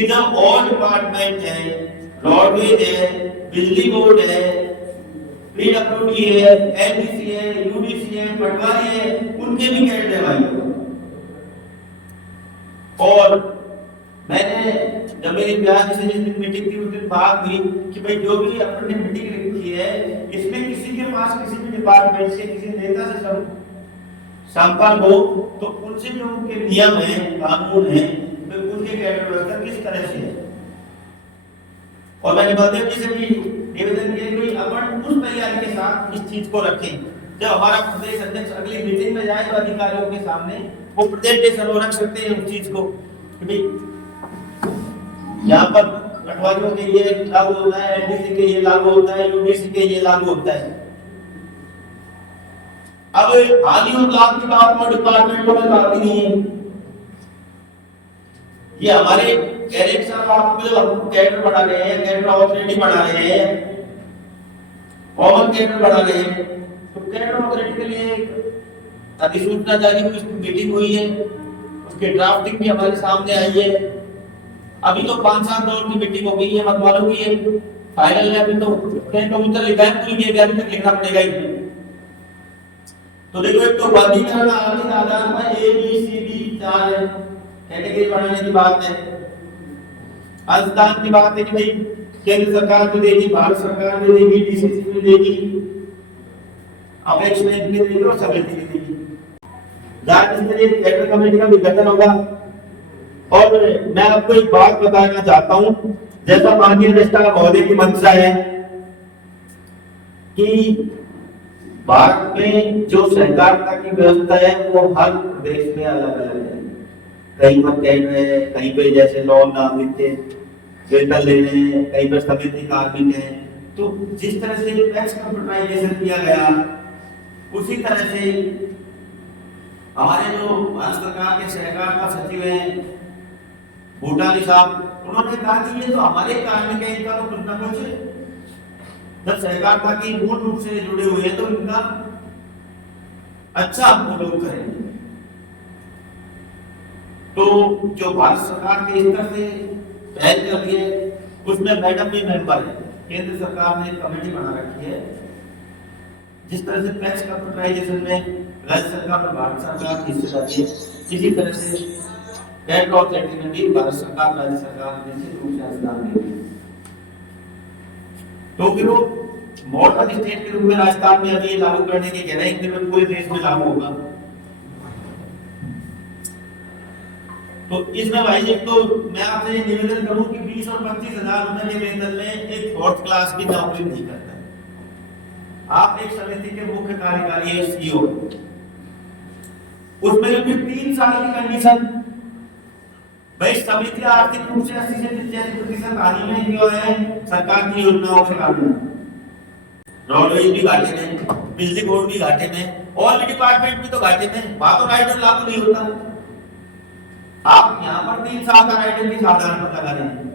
कि जब और डिपार्टमेंट है, रोडवेज है, बिजली बोर्ड है, पीडब्ल्यूडी है, एलडीसी है, यूडीसी है, पटवारी है, उनके भी कैडर है भाई। और मैंने जब मेरी ब्याह से जिस दिन मीटिंग थी उस दिन बात हुई कि भाई जो भी अपने मीटिंग रखी है इसमें किसी के पास किसी भी डिपार्टमेंट से किसी नेता से संपर्क हो तो उनसे जो उनके नियम है, कानून है, तो उनके कैडर व्यवस्था किस तरह से है। और मैंने बलदेव जी से भी निवेदन किया कि अपन उस तैयारी के साथ इस चीज को रखें, जब हमारा प्रदेश अध्यक्ष अगली मीटिंग में जाए तो अधिकारियों के सामने वो प्रेजेंटेशन वो रख सकते हैं उस चीज को कि भाई यहाँ पर पटवारियों के ये लागू होता है, एलडीसी के ये लागू होता है, यूडीसी के ये लागू होता है। अब हानि और लाभ की बात और डिपार्टमेंटों में बात ही नहीं है। ये हमारे कैरेक्टर साहब आपको जो हम कैडर बढ़ा रहे हैं, कैडर ऑथोरिटी बढ़ा रहे हैं, कॉमन कैडर बढ़ा रहे हैं, तो कैडर ऑथोरिटी के लिए अधिसूचना जारी हुई, मीटिंग हुई है, उसकी ड्राफ्टिंग भी हमारे सामने आई है। अभी तो 5-7 दौर की मीटिंग हो गई है, मत मालूम की है फाइनल है। अभी तो कबूतर लिखा है, पूरी ये अभी तक लिखना पड़ेगा ही। तो देखो एक तो वर्गीकरण आर्थिक आधार पर ए बी सी डी 4 है, कैटेगरी बनाने की बात है। अनुदान की बात है कि भाई केंद्र सरकार भी देगी, भारत सरकार भी देगी, डीसीसी भी देगी, अपेक्ष बैंक भी देगी और समिति भी देगी। राज्य स्तरीय कैडर कमेटी का भी गठन होगा। और मैं आपको एक बात बताना चाहता हूं, जैसा माननीय रजिस्ट्रार महोदय की मंशा है कि भारत में जो सहकारिता की व्यवस्था है वो हर प्रदेश में अलग अलग है। कहीं पर कैडर है, कहीं पे जैसे लोन नागरिक के वेतन ले रहे हैं, कहीं पर समिति कार्मिक है। तो जिस तरह से टैक्स कंप्यूटराइजेशन किया गया उसी तरह से हमारे जो भारत सरकार के सहकार का सचिव हैं भूटानी साहब, उन्होंने कहा कि ये तो हमारे कार्मिक है, इनका तो कुछ ना कुछ जब सहकारिता की मूल रूप से जुड़े हुए हैं तो इनका अच्छा उपयोग करेंगे। तो जो भारत सरकार के स्तर से पहल कर रही है उसमें मैडम भी मेंबर है। केंद्र सरकार ने एक कमेटी बना रखी है, जिस तरह से टैक्स कंप्यूटराइजेशन में राज्य सरकार और भारत सरकार की हिस्सेदारी है, इसी तरह से कैडर ऑथोरिटी में भी भारत सरकार राज्य सरकार निश्चित रूप से अनुदान देगी। तो फिर वो मॉडल स्टेट के रूप में राजस्थान में अभी लागू करने की कह रहे हैं कि पूरे देश में लागू होगा। तो इसमें भाई एक तो मैं आपसे ये निवेदन करूं कि 20 और 25 हजार रुपए के वेतन में एक 4th क्लास की नौकरी नहीं करता है। आप एक समिति के मुख्य कार्यकारी सीईओ, उसमें भी 3 साल की कंडीशन, भाई समिति आर्थिक रूप से 80 से 85% हानि में क्यों है सरकार की योजनाओं के कारण। रोडवेज भी घाटे में, बिजली बोर्ड भी घाटे में, और भी डिपार्टमेंट भी तो घाटे में, वहां तो राइडर लागू नहीं होता। आप यहाँ पर 3 साल का राइडर भी साधारण पर लगा रहे हैं।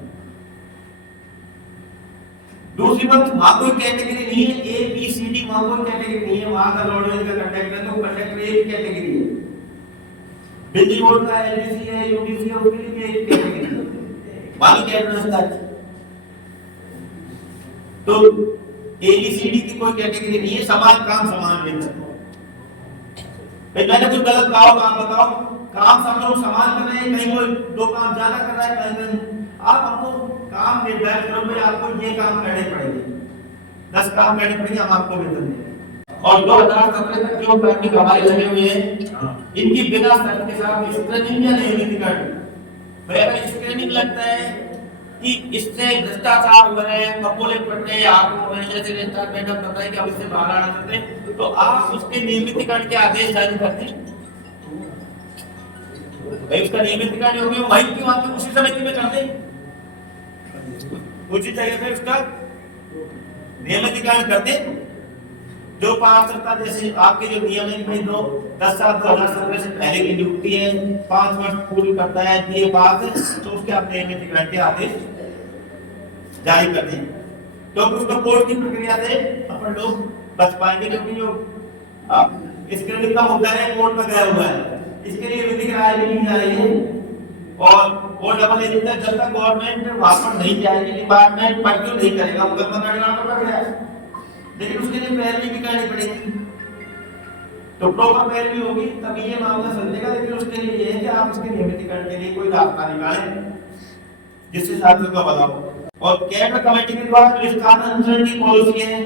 दूसरी बात, वहां कोई कैटेगरी नहीं है, ए बी सी डी, वहां कोई कैटेगरी नहीं है। वहां का रोडवेज का कंडक्टर है तो कंडक्टर एक कैटेगरी है, बिजली बोर्ड का एलडीसी है, यूडीसी है, उसके लिए एक कैटेगरी है, बाकी कैटेगरी तो एबीसीडी की कोई कैटेगरी नहीं है। समान काम समान वेतन। भाई मैंने कुछ गलत कहा हो काम बताओ, काम सब लोग समान कर रहे हैं, कहीं कोई 2 काम ज्यादा कर रहा है, कहीं आप हमको काम निर्धारित करो, भाई आपको ये काम करने पड़ेंगे, 10 काम करने पड़ेंगे, हम आपको वेतन देंगे। और 2017 तक जो कार्मिक हमारे लगे हुए हैं इनकी बिना शर्त के साथ स्क्रीनिंग या नियमितीकरण, भाई अगर स्क्रीनिंग लगता है कि इससे भ्रष्टाचार हो रहे हैं, कपोले पड़ रहे हैं, आप हो रहे हैं, जैसे रजिस्ट्रार मैडम बताए कि अब इससे बाहर आना चाहते हैं, तो आप उसके नियमितीकरण के आदेश जारी करते हैं। भाई उसका नियमितीकरण हो गया, वही क्यों आपको उसी समिति में कर दें, उसी जगह पे उसका नियमितीकरण कर दें। जो पात्रता जैसे आपके जो नियम है भाई 10/7/2017 से पहले की नियुक्ति है, 5 वर्ष पूरी करता है ये बात, तो उसके आप नियमितीकरण के आदेश जारी कर दें। तो उसको कोर्ट की प्रक्रिया से अपन लोग बच पाएंगे, क्योंकि जो स्क्रीनिंग का मुद्दा है कोर्ट में गया हुआ है, इसके लिए विधिक राय भी ली जा रही है और वो डबल एजेंट जब तक गवर्नमेंट वहां पर नहीं जाएगी, डिपार्टमेंट पट्टी नहीं करेगा, मुकदमा काटना पड़ गया, लेकिन उसके लिए पैरवी भी करनी पड़ेगी। तो प्रॉपर पैरवी होगी तभी ये मामला चलेगा। लेकिन उसके लिए ये है कि आप इसके नियमितीकरण के लिए कोई रास्ता निकालें जिससे साथियों का भला हो। और कैडर कमेटी के द्वारा जो स्थानांतरण की पॉलिसी है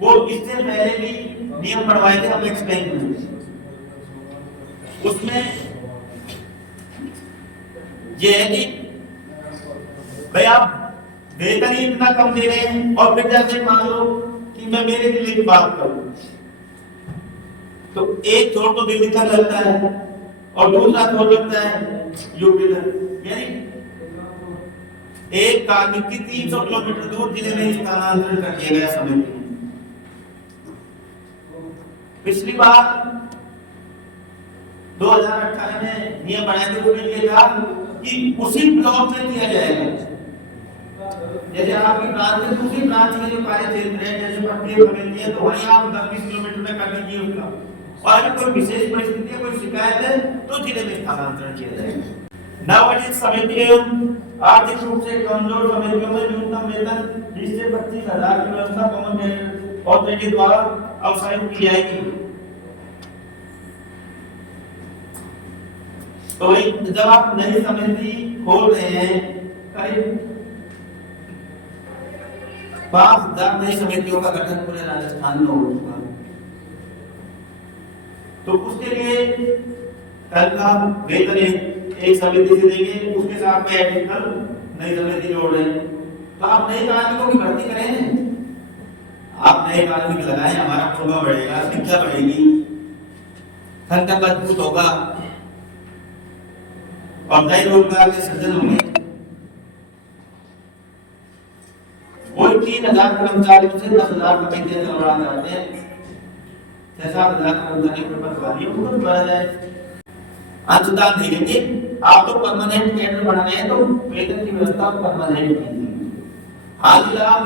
वो इससे पहले भी नियम बनवाए थे अपेक्स बैंक में। उसमें ये है कि भाई आप वेतन ही इतना कम दे रहे हैं और फिर जैसे मान लो कि मैं मेरे जिले की बात करूं तो एक छोर तो दिल्ली तक लगता है और दूसरा छोर लगता है यूपी तक, यानी एक कार्मिक की 300 किलोमीटर दूर जिले में स्थानांतरण कर दिया गया समिति। पिछली बार 2018 में नियम बनाए थे, उसमें ये था कि उसी ब्लॉक में किया जाएगा। जैसे आपकी ब्रांच है, दूसरी ब्रांच के जो कार्य क्षेत्र है, जैसे पट्टी समिति है, तो वहीं आप 10-20 किलोमीटर में कर लीजिए उसका। और अगर कोई विशेष परिस्थिति है, कोई शिकायत है, तो जिले में स्थानांतरण किया जाएगा। नवगठित समितियों आर्थिक रूप से कमजोर समितियों में न्यूनतम वेतन 20 से 25,000 की व्यवस्था कॉमन मैनेजर अथॉरिटी द्वारा अवसायन की जाएगी। तो वही जब आप नई समिति खोल रहे हैं, करीब 5,000 नई समितियों का गठन पूरे राजस्थान में हो चुका है। तो उसके लिए तनख्वाह वेतन एक समिति से देंगे, उसके साथ में एडिशनल नई समिति जोड़ रहे हैं। तो आप नए कार्मिकों की भर्ती करें, आप नए कार्मिक लगाएं, हमारा कुटुंब बढ़ेगा, संख्या बढ़ेगी, संगठन मजबूत होगा और नए रोजगार के सृजन होंगे। वही 3,000 कर्मचारियों से 10,000 समितियां चलवाना चाहते हैं, 6-7,000 कर्मचारियों के पास वाली उनको भी बढ़ा जाए। अंशदान नहीं लेंगे, आप तो परमानेंट कैडर बना रहे हैं तो वेतन की व्यवस्था परमानेंट कीजिए। हाल लाभ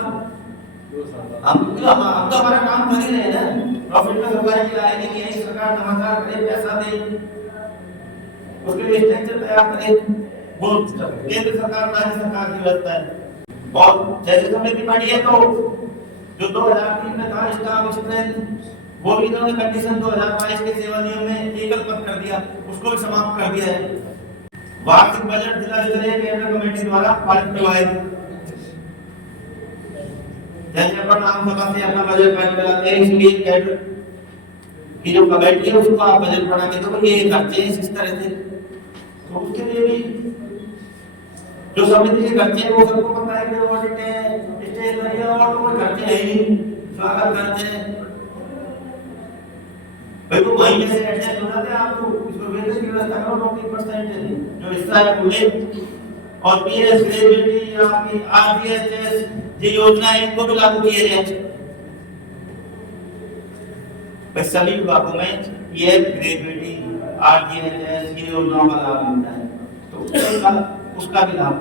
हम तो हमारा काम कर ही रहे हैं, प्रॉफिट में सरकार की राय नहीं है, सरकार नवाचार करे, पैसा दे, उसके लिए स्ट्रक्चर तैयार करे, वो केंद्र सरकार राज्य सरकार की व्यवस्था है। और जैसे समिति बनी है तो जो 2003 में था स्टाफ स्ट्रेंथ, वो भी इन्होंने कंडीशन 2022 के सेवा नियम में एकल पद कर दिया, उसको भी समाप्त कर दिया है। वार्षिक बजट जिला स्तरीय कैडर कमेटी द्वारा पारित करवाए। जैसे अपन आम सभा से अपना बजट पारित कराते हैं, इसलिए कैडर की जो कमेटी है उसको आप बजट बना के दो, ये खर्चे इस तरह से। तो उसके लिए भी जो समिति के खर्चे हैं वो सबको पता है कि ऑडिट है, स्टेशनरी है, और कोई खर्चे है ही नहीं, स्वागत करते हैं भाई, वो वहीं से एडजस्ट हो जाते हैं। आप तो इसको वेतन की व्यवस्था करो, 2-3% जो हिस्सा है वो ले, और पीएस ग्रेजुएटी या आपकी आरबीएसएस ये योजना है इनको भी लागू किया जाए। भाई सभी विभागों में ये ग्रेजुएटी आरबीएसएस ये योजनाओं का लाभ मिलता है, तो उसका भी लाभ